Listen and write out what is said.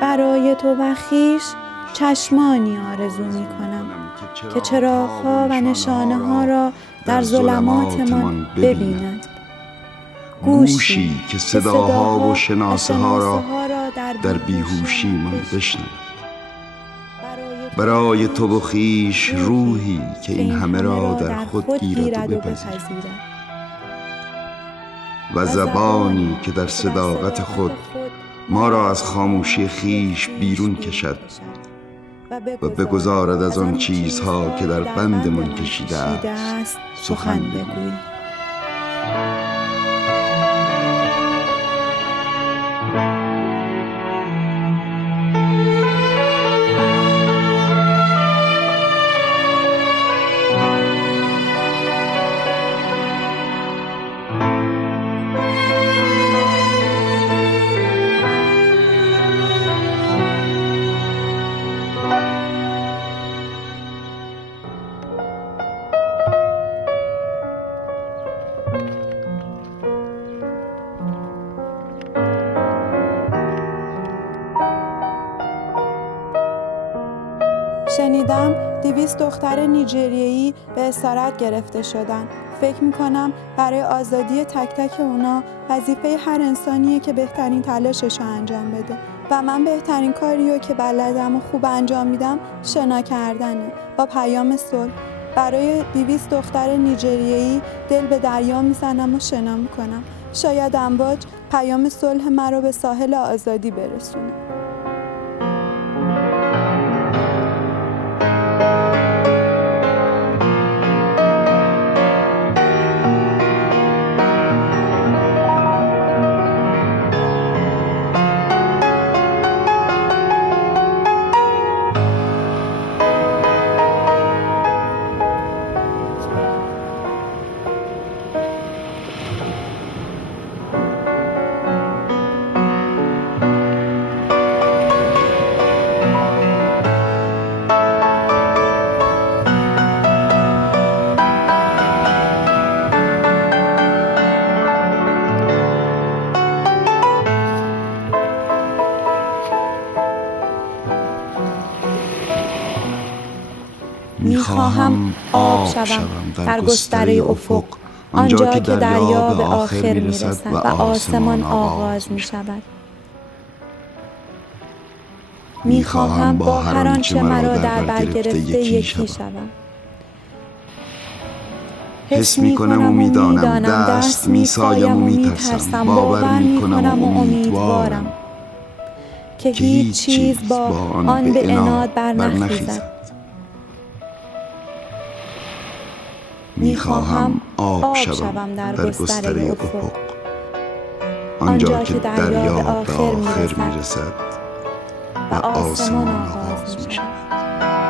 برای تو و خویش چشمانی آرزو می کنم که چراغ‌ها و نشانه‌ها را در ظلماتمان ببیند، گوشی که صداها و شناسه ها را در بیهوشی من بشنود. برای تو و خویش روحی که این همه را در خود گیرد و بپذیرد، و زبانی که در صداقت خود ما را از خاموشی خویش بیرون کشد و بگذارد از آن چیزها که در بندمان کشیده است سخن بگوی. شنیدم 200 دختر نیجریه‌ای به اسارت گرفته شدن. فکر میکنم برای آزادی تک تک اونا وظیفه هر انسانیه که بهترین تلاشش رو انجام بده و من بهترین کاریو که بلدم و خوب انجام میدم شنا کردنه با پیام صلح. برای 200 دختر نیجریه‌ای دل به دریا میزنم و شنا میکنم. شاید امواج پیام صلح مرا به ساحل آزادی برسونه. میخواهم آب شوم در گستره افق، آنجا که دریا به آخر میرسد و آسمان آغاز میشود. میخواهم با هر آنچه مرا در بر گرفته یکی شوم. حس میکنم و میدانم، دست میسایم و میترسم، باور میکنم و امیدوارم که هیچ چیز با آن به عناد برنخیزد. میخواهم آب شوم در گستره افق، آنجا که دریا به آخر میرسد و آسمان آغاز میشود.